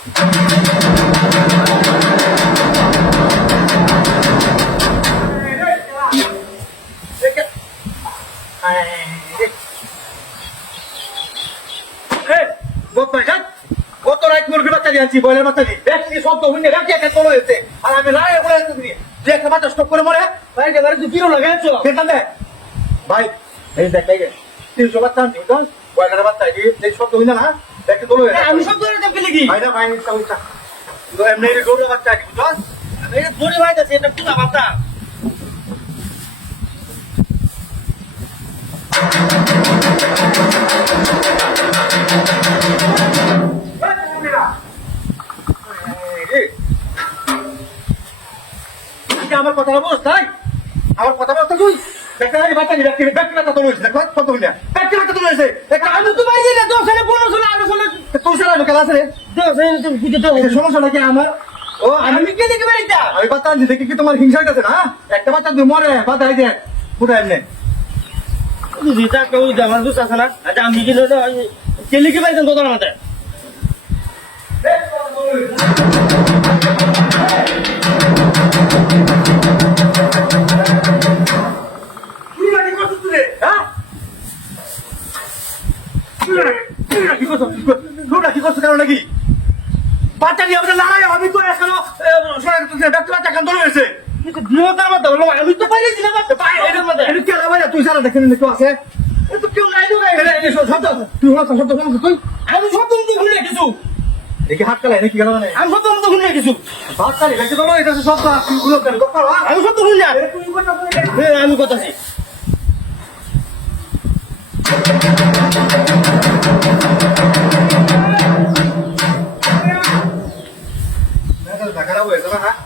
কত রাত মুরগি বাচ্চা দিয়েছি বয়লের বাচ্চা দিই দেখছি সব তো হুইনে রাখি একটা তোলো হয়েছে আর আমি রায় করে দিই যে একটা বাচ্চা স্টক করে মরে ভাই গাড়ি তুই কিরো লাগাইছো কেন দে ভাই এই দেখ এই 300 বাচ্চা আনছি তো বয়লের বাচ্চা দিই এই সব তো হুইনে না একটা তোলো হয়েছে আমি সব ধরে দেব কি ভাই না ভাই উঠা তো এমনি গরু বাচ্চা কি বুঝছ এই ধরে ভাই আছে এটা পুরা বাচ্চা আমার কথা বল তাই আমার কথা বলতে তুই বেকারি বাচ্চা নি বেকারি বেকারিটা তো রয়েছে দেখো কত হইলা বেকারিটা তো রয়েছে আমি তো বাইরে না 10 এর 15 জন আগে চলে তুই সারা লোকাল আছে রে 10 এর তুমি কি তো সমস্যা নাকি আমার ও আমি কে দেখে বেরিটা আমি বাচ্চা আনছি দেখি কি তোমার হিংসা আছে না একটা বাচ্চা তুই মরে বাচ্চা আই দে পুরো এমনে তুই যেটা কেউ আমার দুস আছে না আচ্ছা আমি কি না কে লিখে পাইছেন তো তোমার মাথায় নাকি বাচ্চা নিয়ে আমাদের লড়াই আমি তো এখনো বাচ্চা কান ধরে হয়েছে আমি তো পাইলে দিলাম তুই সারা দেখেন কেউ আছে কেউ নাই তুই আমি সব তুমি ভুলে কিছু দেখি হাত কালাই নাকি গেল আমি সব তো ভুলে কিছু হাত কালি দেখি তো এটা সব আমি সব তো ভুলে আমি কথা আছি খারাপ হয়েছে না হ্যাঁ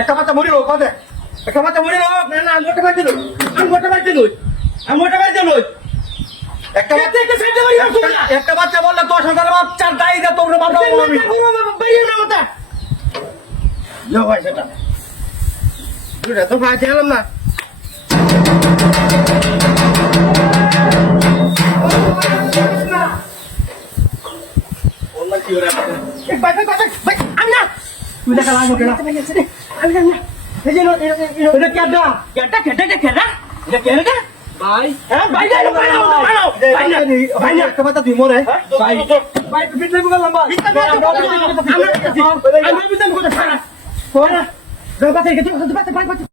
একটা বাচ্চা মরিল কথা একটা বাচ্চা মরিল না আমি গোটা বাড়তে নই আমি গোটা বাড়তে নই আমি গোটা বাড়তে নই একটা বাচ্চা বললে 10,000 বাচ্চার দায়ী দে তোমরা বাবা ভাই সেটা তো ভাই খেলাম না ভাই